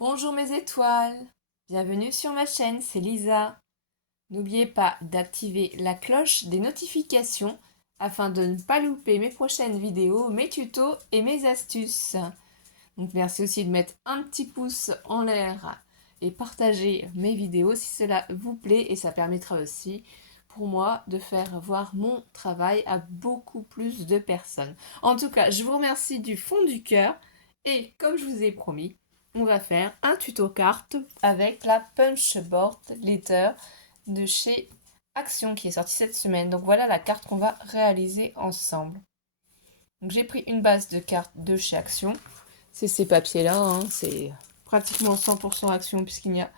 Bonjour mes étoiles, bienvenue sur ma chaîne, c'est Lisa. N'oubliez pas d'activer la cloche des notifications afin de ne pas louper mes prochaines vidéos, mes tutos et mes astuces. Donc merci aussi de mettre un petit pouce en l'air et partager mes vidéos si cela vous plaît et ça permettra aussi pour moi de faire voir mon travail à beaucoup plus de personnes. En tout cas, je vous remercie du fond du cœur et comme je vous ai promis, on va faire un tuto carte avec la Punchboard Letter de chez Action qui est sortie cette semaine. Donc voilà la carte qu'on va réaliser ensemble. Donc j'ai pris une base de cartes de chez Action. C'est ces papiers-là, hein, c'est pratiquement 100% Action puisqu'il n'y a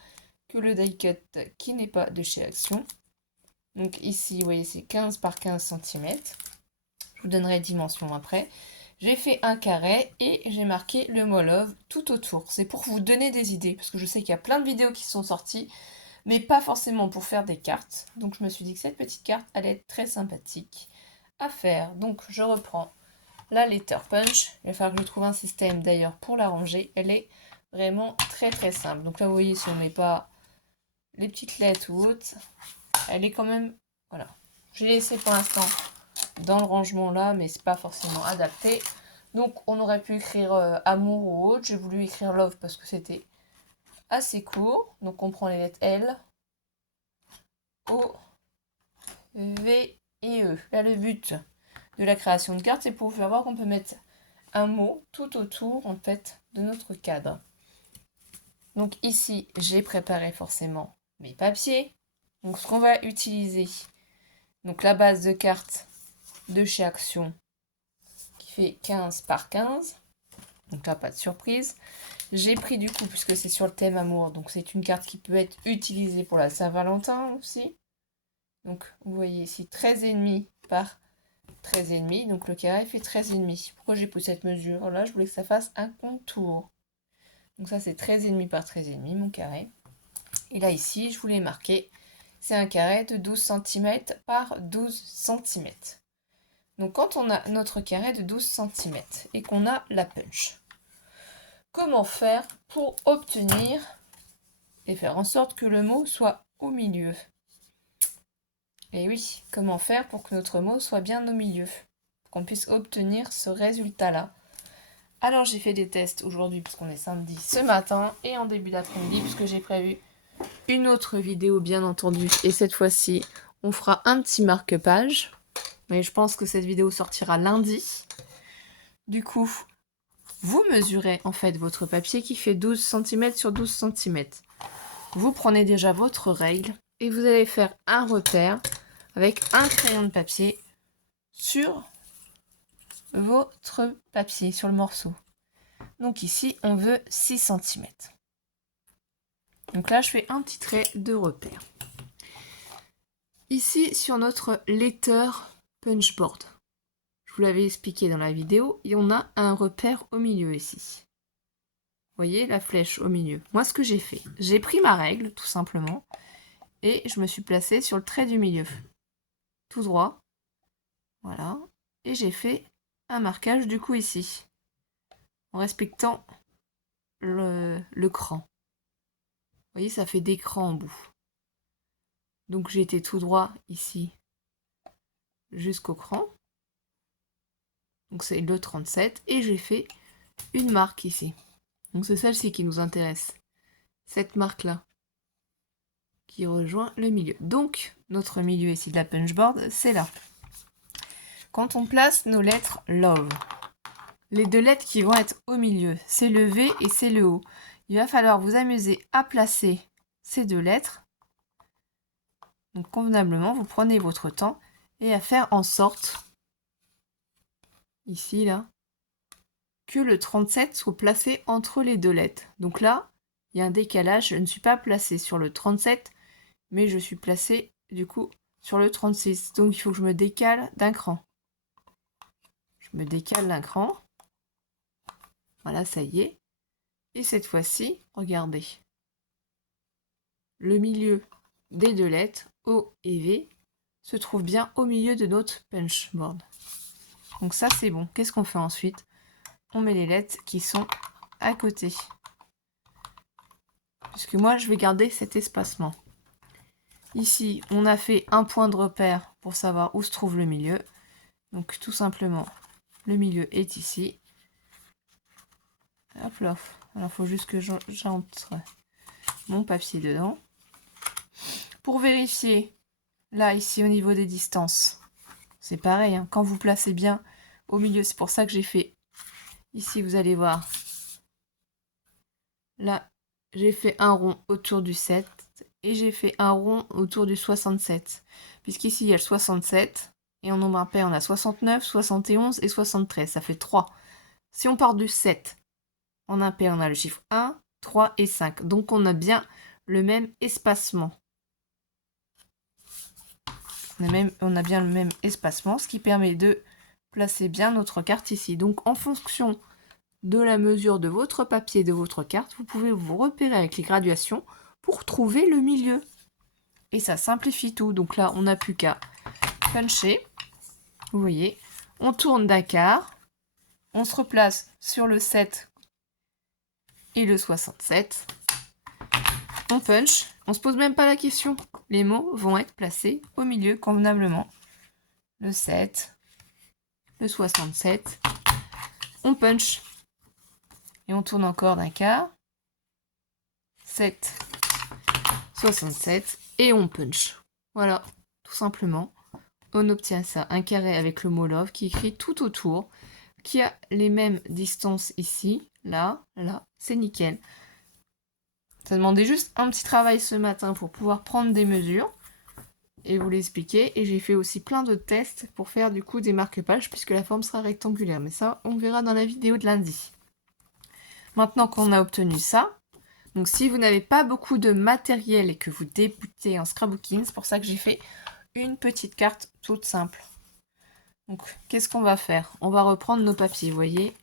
que le die cut qui n'est pas de chez Action. Donc ici, vous voyez, c'est 15 par 15 cm. Je vous donnerai les dimensions après. J'ai fait un carré et j'ai marqué le mot love tout autour. C'est pour vous donner des idées parce que je sais qu'il y a plein de vidéos qui sont sorties, mais pas forcément pour faire des cartes. Donc je me suis dit que cette petite carte allait être très sympathique à faire. Donc je reprends la letter punch. Il va falloir que je trouve un système d'ailleurs pour la ranger. Elle est vraiment très très simple. Donc là vous voyez si on met pas les petites lettres ou autres, elle est quand même... Voilà. J'ai laissé pour l'instant dans le rangement là, mais c'est pas forcément adapté. Donc on aurait pu écrire amour ou autre. J'ai voulu écrire love parce que c'était assez court. Donc on prend les lettres L, O, V et E. Là le but de la création de cartes, c'est pour faire voir qu'on peut mettre un mot tout autour en fait de notre cadre. Donc ici, j'ai préparé forcément mes papiers. Donc ce qu'on va utiliser, donc la base de cartes de chez Action qui fait 15 par 15. Donc là, pas de surprise. J'ai pris du coup, puisque c'est sur le thème amour, donc c'est une carte qui peut être utilisée pour la Saint-Valentin aussi. Donc vous voyez ici 13,5 par 13,5. Donc le carré fait 13,5. Pourquoi j'ai pris cette mesure là? Je voulais que ça fasse un contour. Donc ça c'est 13,5 par 13,5 mon carré. Et là ici je voulais marquer, c'est un carré de 12 cm par 12 cm. Donc quand on a notre carré de 12 cm et qu'on a la punch, comment faire pour obtenir et faire en sorte que le mot soit au milieu? Et oui, comment faire pour que notre mot soit bien au milieu? Pour qu'on puisse obtenir ce résultat-là. Alors j'ai fait des tests aujourd'hui puisqu'on est samedi ce matin et en début d'après-midi puisque j'ai prévu une autre vidéo bien entendu. Et cette fois-ci, on fera un petit marque-page. Mais je pense que cette vidéo sortira lundi. Du coup, vous mesurez en fait votre papier qui fait 12 cm sur 12 cm. Vous prenez déjà votre règle et vous allez faire un repère avec un crayon de papier sur votre papier, sur le morceau. Donc ici, on veut 6 cm. Donc là, je fais un petit trait de repère. Ici, sur notre letter punchboard, je vous l'avais expliqué dans la vidéo, et on a un repère au milieu ici. Vous voyez la flèche au milieu. Moi, ce que j'ai fait, j'ai pris ma règle, tout simplement, et je me suis placée sur le trait du milieu. Tout droit. Voilà. Et j'ai fait un marquage du coup ici, en respectant le cran. Vous voyez, ça fait des crans en bout. Donc j'ai été tout droit ici jusqu'au cran. Donc c'est le 37. Et j'ai fait une marque ici. Donc c'est celle-ci qui nous intéresse. Cette marque-là. Qui rejoint le milieu. Donc notre milieu ici de la punchboard, c'est là. Quand on place nos lettres love, les deux lettres qui vont être au milieu, c'est le V et c'est le O. Il va falloir vous amuser à placer ces deux lettres. Donc convenablement, vous prenez votre temps et à faire en sorte, ici là, que le 37 soit placé entre les deux lettres. Donc là, il y a un décalage, je ne suis pas placée sur le 37, mais je suis placée du coup sur le 36. Donc il faut que je me décale d'un cran. Je me décale d'un cran. Voilà, ça y est. Et cette fois-ci, regardez. Le milieu des deux lettres, O et V, se trouve bien au milieu de notre punchboard. Donc ça, c'est bon. Qu'est-ce qu'on fait ensuite? On met les lettres qui sont à côté. puisque moi je vais garder cet espacement. Ici, on a fait un point de repère pour savoir où se trouve le milieu. Donc tout simplement, le milieu est ici. Hop là. Alors il faut juste que j'entre mon papier dedans. Pour vérifier, là ici au niveau des distances, c'est pareil, hein, quand vous placez bien au milieu, c'est pour ça que j'ai fait ici, vous allez voir. Là, j'ai fait un rond autour du 7 et j'ai fait un rond autour du 67. Puisqu'ici, il y a le 67 et en nombre impair, on a 69, 71 et 73. Ça fait 3. Si on part du 7, en impair, on a le chiffre 1, 3 et 5. Donc, on a bien le même espacement. On a bien le même espacement, ce qui permet de placer bien notre carte ici. Donc, en fonction de la mesure de votre papier, de votre carte, vous pouvez vous repérer avec les graduations pour trouver le milieu. Et ça simplifie tout. Donc là, on n'a plus qu'à puncher. Vous voyez, on tourne d'un quart. On se replace sur le 7 et le 67. On punch. On se pose même pas la question. Les mots vont être placés au milieu convenablement. Le 7, le 67. On punch. Et on tourne encore d'un quart. 7, 67. Et on punch. Voilà, tout simplement. On obtient ça, un carré avec le mot love qui est écrit tout autour, qui a les mêmes distances ici, là, là, c'est nickel. Ça demandait juste un petit travail ce matin pour pouvoir prendre des mesures et vous l'expliquer. Et j'ai fait aussi plein de tests pour faire du coup des marque-pages puisque la forme sera rectangulaire. Mais ça, on verra dans la vidéo de lundi. Maintenant qu'on a obtenu ça, donc si vous n'avez pas beaucoup de matériel et que vous débutez en scrapbooking, c'est pour ça que j'ai fait une petite carte toute simple. Donc, qu'est-ce qu'on va faire? On va reprendre nos papiers, vous voyez.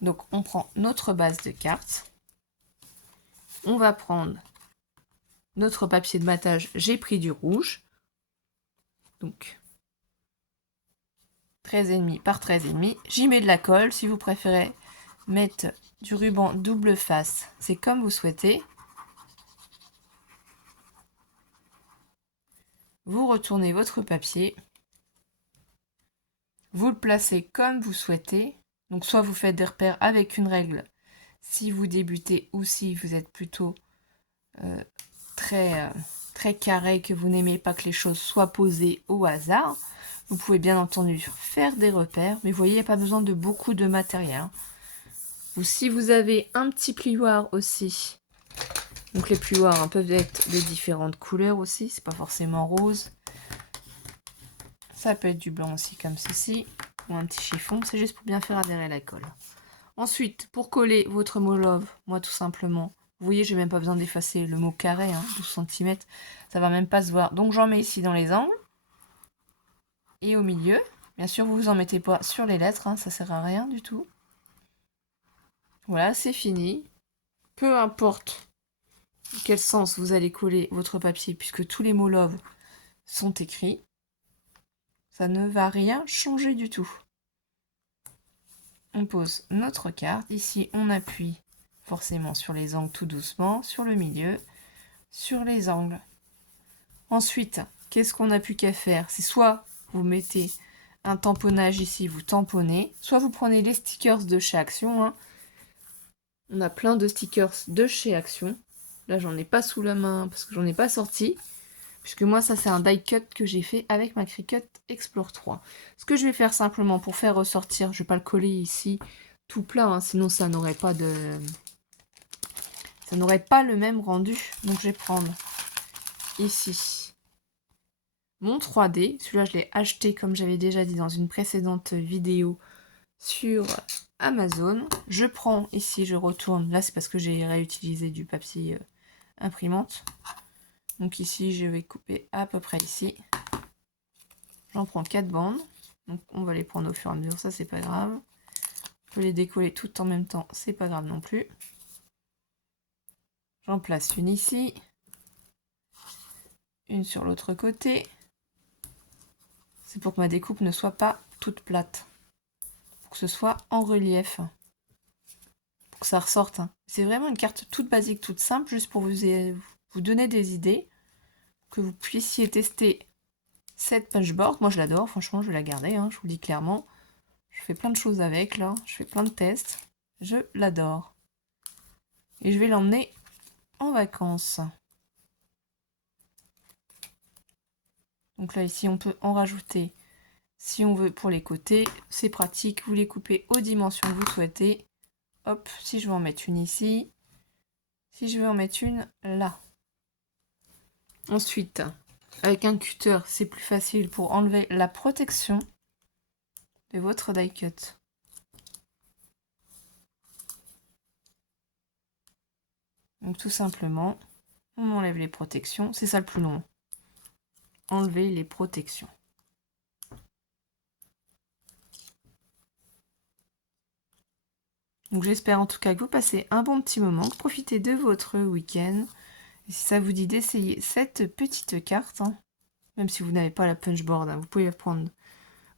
Donc, on prend notre base de carte. On va prendre notre papier de battage. J'ai pris du rouge. Donc, 13,5 par 13,5. J'y mets de la colle. Si vous préférez mettre du ruban double face, c'est comme vous souhaitez. Vous retournez votre papier. Vous le placez comme vous souhaitez. Donc, soit vous faites des repères avec une règle si vous débutez ou si vous êtes plutôt très carré, que vous n'aimez pas que les choses soient posées au hasard. Vous pouvez bien entendu faire des repères, mais vous voyez, il n'y a pas besoin de beaucoup de matériel. Ou si vous avez un petit plioir aussi, donc les plioirs peuvent être de différentes couleurs aussi, c'est pas forcément rose. Ça peut être du blanc aussi comme ceci, ou un petit chiffon, c'est juste pour bien faire adhérer la colle. Ensuite, pour coller votre mot love, moi tout simplement, vous voyez, j'ai même pas besoin d'effacer le mot carré, 12 cm, ça va même pas se voir. Donc j'en mets ici dans les angles et au milieu. Bien sûr, vous en mettez pas sur les lettres, ça sert à rien du tout. Voilà, c'est fini. Peu importe quel sens vous allez coller votre papier, puisque tous les mots love sont écrits, ça ne va rien changer du tout. On pose notre carte. Ici, on appuie forcément sur les angles tout doucement, sur le milieu, sur les angles. Ensuite, qu'est-ce qu'on n'a plus qu'à faire? C'est soit vous mettez un tamponnage ici, vous tamponnez, soit vous prenez les stickers de chez Action. On a plein de stickers de chez Action. Là, j'en ai pas sous la main parce que j'en ai pas sorti. Puisque moi, ça, c'est un die cut que j'ai fait avec ma Cricut Explore 3. Ce que je vais faire simplement pour faire ressortir, je vais pas le coller ici tout plat, sinon ça n'aurait pas de... Ça n'aurait pas le même rendu. Donc, je vais prendre ici mon 3D. Celui-là, je l'ai acheté, comme j'avais déjà dit dans une précédente vidéo, sur Amazon. Je prends ici, je retourne. Là, c'est parce que j'ai réutilisé du papier imprimante. Donc ici, je vais couper à peu près ici. J'en prends 4 bandes. Donc on va les prendre au fur et à mesure, ça c'est pas grave. On peut les décoller tout en même temps, c'est pas grave non plus. J'en place une ici. Une sur l'autre côté. C'est pour que ma découpe ne soit pas toute plate. Pour que ce soit en relief. Pour que ça ressorte, hein. C'est vraiment une carte toute basique, toute simple, juste pour vous donner des idées, que vous puissiez tester cette punchboard. Moi, je l'adore, franchement, je vais la garder, hein, je vous le dis clairement. Je fais plein de choses avec, là. Je fais plein de tests. Je l'adore. Et je vais l'emmener en vacances. Donc là, ici, on peut en rajouter si on veut pour les côtés. C'est pratique, vous les coupez aux dimensions que vous souhaitez. Hop, si je veux en mettre une ici. Si je veux en mettre une là. Ensuite, avec un cutter, c'est plus facile pour enlever la protection de votre die cut. Donc tout simplement, on enlève les protections. C'est ça le plus long. Enlever les protections. Donc j'espère en tout cas que vous passez un bon petit moment, que profitez de votre week-end. Et si ça vous dit d'essayer cette petite carte, hein, même si vous n'avez pas la punchboard, hein, vous pouvez prendre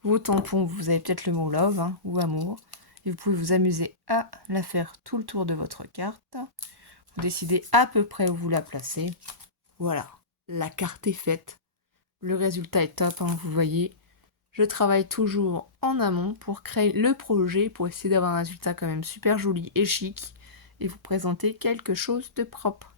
vos tampons, vous avez peut-être le mot love, hein, ou amour, et vous pouvez vous amuser à la faire tout le tour de votre carte. Vous décidez à peu près où vous la placez. Voilà, la carte est faite. Le résultat est top, hein, vous voyez. Je travaille toujours en amont pour créer le projet, pour essayer d'avoir un résultat quand même super joli et chic, et vous présenter quelque chose de propre.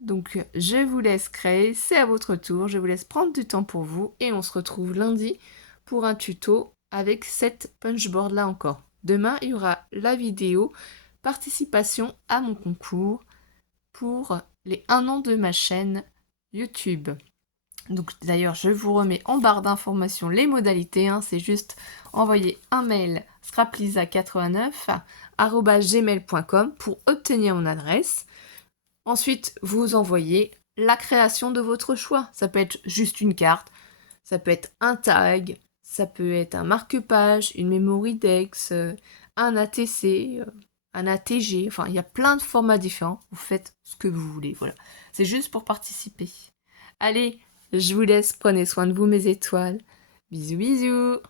Donc je vous laisse créer, c'est à votre tour, je vous laisse prendre du temps pour vous, et on se retrouve lundi pour un tuto avec cette punchboard là encore. Demain, il y aura la vidéo participation à mon concours pour les 1 an de ma chaîne YouTube. Donc d'ailleurs, je vous remets en barre d'informations les modalités, hein, c'est juste envoyer un mail scraplisa89@gmail.com pour obtenir mon adresse. Ensuite, vous envoyez la création de votre choix. Ça peut être juste une carte, ça peut être un tag, ça peut être un marque-page, une memory dex, un ATC, un ATG, enfin il y a plein de formats différents. Vous faites ce que vous voulez, voilà. C'est juste pour participer. Allez, je vous laisse, prenez soin de vous mes étoiles. Bisous bisous.